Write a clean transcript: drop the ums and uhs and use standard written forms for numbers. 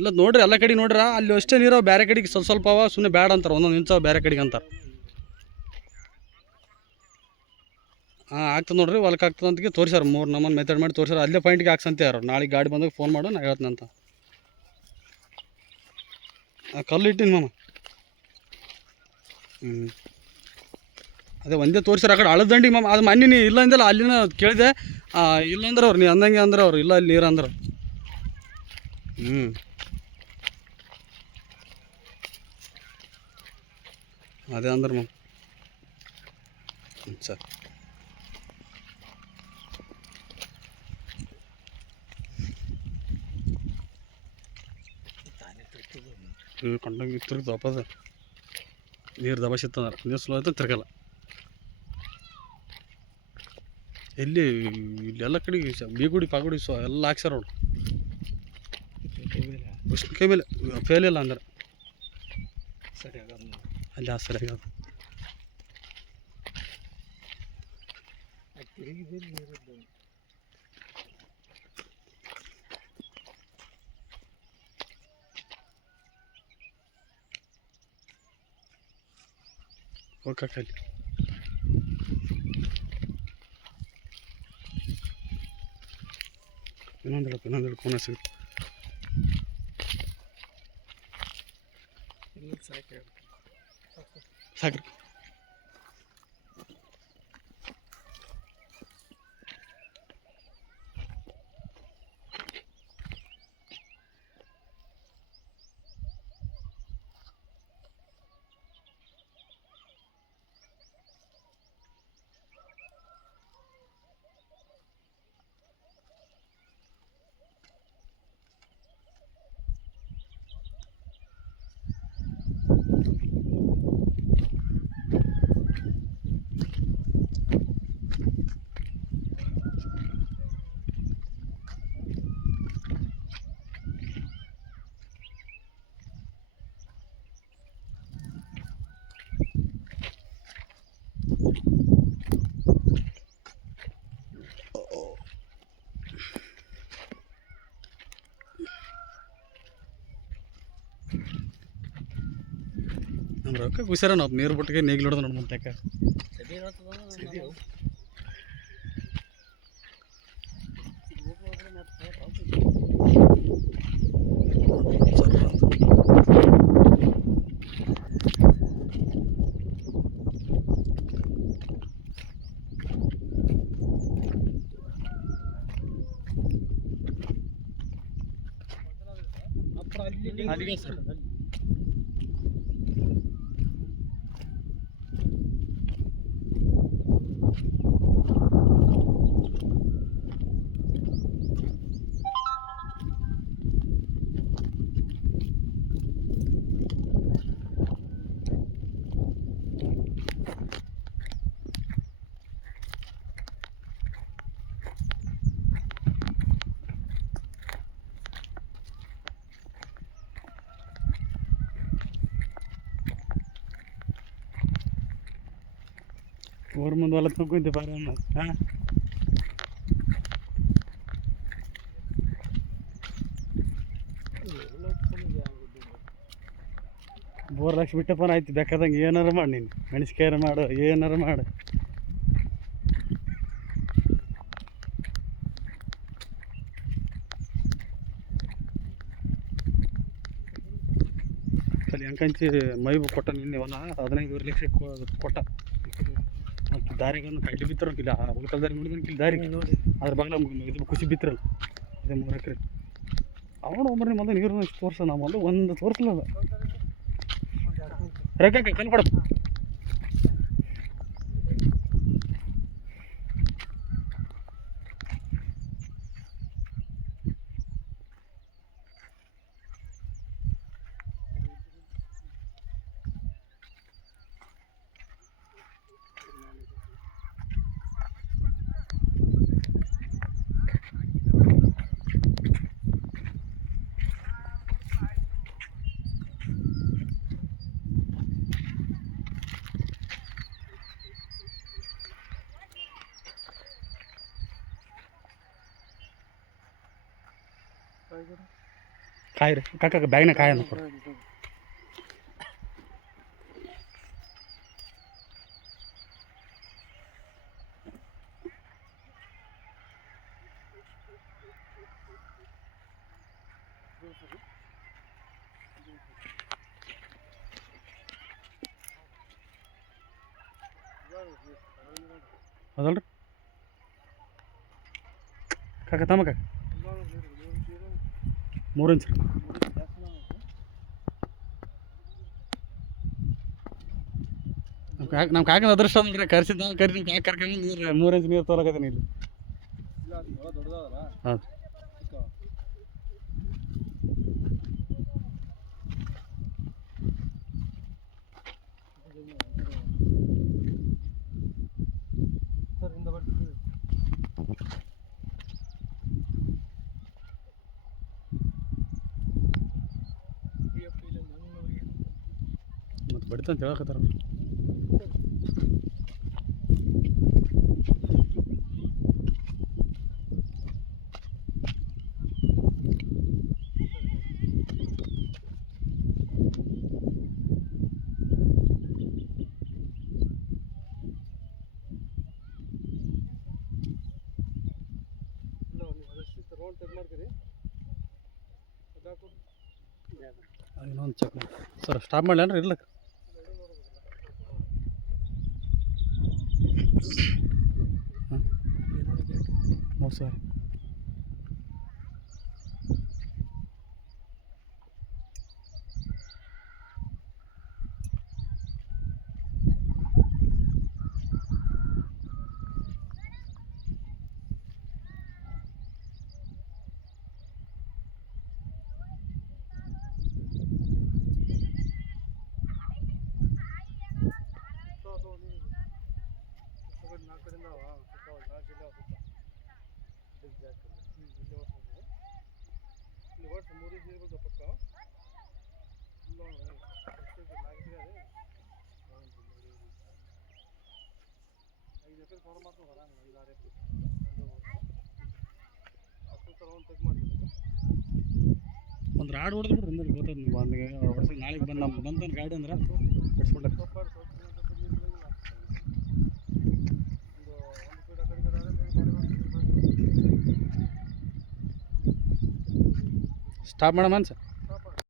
ಇಲ್ಲ ನೋಡ್ರಿ ಎಲ್ಲ ಕಡೆ ನೋಡ್ರ ಅಲ್ಲಿ ಅಷ್ಟೇ ನೀರು ಬೇರೆ ಕಡೆಗೆ ಸ್ವಲ್ಪ ಸ್ವಲ್ಪ ಅವ ಸುಮ್ಮನೆ ಬ್ಯಾಡ ಅಂತಾರೆ ಒಂದೊಂದು ನಿಂತಾವ ಬೇರೆ ಕಡೆಗೆ ಅಂತಾರೆ. ಹಾಂ ಆಗ್ತದೆ ನೋಡ್ರಿ ಹೊಲಕ್ಕೆ ಆಗ್ತದೆ ಅಂತ ತೋರಿಸ್ಯಾರ 3 ನಮ್ಮನ್ನು ಮೆಥಡ್ ಮಾಡಿ ತೋರಿಸ್ಯಾರ. ಅಲ್ಲೇ ಪಾಯಿಂಟ್ಗೆ ಹಾಕ್ಸಂತೆ ಯಾರು ನಾಳೆಗೆ ಗಾಡಿ ಬಂದಾಗ ಫೋನ್ ಮಾಡು ನಾ ಹೇಳ್ತೀನಂತ. ಕಲ್ಲು ಇಟ್ಟಿನಿ ಮಾಮ. ಅದೇ ಒಂದೇ ತೋರಿಸ್ಯಾರ ಆ ಕಡೆ ಹಳದಂಡಿ ಮಾಮ. ಅದು ಮೊನ್ನೆ ನೀ ಇಲ್ಲ ಅಂದಲ್ಲ ಅಲ್ಲಿನ ಕೇಳಿದೆ. ಇಲ್ಲ ಅಂದ್ರೆ ಅವ್ರು ನೀ ಅಂದಂಗೆ ಅಂದ್ರೆ ಅವ್ರು ಇಲ್ಲ ಅಲ್ಲಿ ನೀರು ಅಂದ್ರೆ. ಅದೇ ಅಂದ್ರೆ ಮಾಮ. ಸರ್ ಕಂಡಂಗೆ ತಿರ್ಗಿ ದಪ್ಪದ ನೀರು ದಬಸಿತ್ತಂದ್ರೆ ನೀರು ಸ್ಲೋ ಆಯ್ತು ತಿರ್ಗಲ್ಲ. ಎಲ್ಲಿ ಇಲ್ಲೆಲ್ಲ ಕಡೆಗೆ ಬೀಗುಡಿ ಪಾಗುಡಿ ಎಲ್ಲ ಹಾಕ್ಸ್ಯಾರ ಅವ್ರು ಉಷ್ಣ ಕೈ ಮೇಲೆ ಫೇಲ್ ಇಲ್ಲ ಅಂದ್ರೆ ಅಲ್ಲಿ ಸರಿಯಾಗದ. ಓಕೆ ಅಲ್ಲಿ ಇನ್ನೊಂದು ಕೋನ ಸಿಗುತ್ತೆ. ಸಾಕ್ರಿ ನಮ್ಮ ರೊಕ್ಕ ಖುಷಿಯಾರ ನಾವು ನೀರು ಬಿಟ್ಟಿಗೆ ನೇಗಿಲು ಹೊಡೆದು ನೋಡಿ ಮುಂತಾಕ ಅಲ್ಲಿಗೆ ಸರ್. ಊರ ಮುಂದೆ ಹೊಲ ತುಂಬಿದ್ದೆ ಬಾರಮ್ಮ. ಹಾಂ ಬೋರ್ ಲಕ್ಷ ಬಿಟ್ಟಪ್ಪನ ಆಯ್ತು ಬೇಕಾದಂಗೆ ಏನಾರು ಮಾಡಿ ನೀನು ಮೆಣಸಿಕಾಯಾರ ಮಾಡು ಏನಾರು ಮಾಡು. ಅಲ್ಲಿ ಅಂಕಂಚಿ ಮೈಬು ಕೊಟ್ಟ ನಿನ್ನೆ ಹೊಲ 15 ಲಕ್ಷ ಕೊಟ್ಟ. ಮತ್ತು ದಾರಿಗನ್ನು ಕಡ್ಡಿ ಬಿತ್ತರಂಕಿಲ್ಲ ಉಳ್ಕಲ್ ದಾರಿ ನೋಡಿದ್ರೆ ಇಲ್ಲಿ ದಾರಿ ಅದ್ರ ಬಾಗಿಲ ಇದು ಖುಷಿ ಬಿತ್ತರಲ್ಲ ಅದೇ 3 ಎಕರೆ. ಅವನು ಒಮ್ಮೆ ಮೊದಲು ನೀರು ಇಷ್ಟು ತೋರ್ಸ ನಾವು ಮೊದಲು ಒಂದು ತೋರಿಸಲಿಲ್ಲ. ರೊಕ್ಕ ಕಲ್ ಕೊಡಪ್ಪ. ಕಾಯಿ ರೀ ಕಾಕ ಬ್ಯಾಗ್ನ ಕಾಯಿ ಅಂತ ಕೊಡ್ರಿ. ಹೌದಲ್ರಿ ಕಾಕ ತಮ್ಮ ಕಾಕ 3 ಇಂಚ್ ನಮ್ಮ ಕಾಕನ ಅದೃಷ್ಟ ಅಂದ್ರೆ ಕರ್ಸಿದ್ದ ಕರಿ ನಿಮ್ಮ ಕಾಕ ಕರ್ಕೊಂಡು ನೀರು 3 ಇಂಚ್ ನೀರು ತೋಲಕತ್ತೀನಿ ಇಲ್ಲಿ. ಹೌದು ಮತ್ತು ಬಡಿತಂತ ಹೇಳಕತ್ತಾರ. ಇನ್ನೊಂದು ಚೆಕ್ ಮಾಡಿ ಸರ್ ಸ್ಟಾಪ್ ಮಾಡಲೇನ್ರಿ ಇರ್ಲಕ್ಕ. ಹಾಂ 3,000 ಒಂದು ರಾಡ್ ಹೊಡೆದು ಬಿಡ್ರಿ ಅಂದ್ರೆ ಗೊತ್ತದ ನೀವು ಒಂದು ನಾಳೆಗೆ ಬಂದು ನಮ್ಮ ಬಂದು ಗಾಡಿ ಅಂದ್ರೆ ಬಿಡಿಸ್ಕೊಂಡ್ರೆ ಸ್ಟಾಪ್ ಮಾಡಮ್ಮ ಸರ್.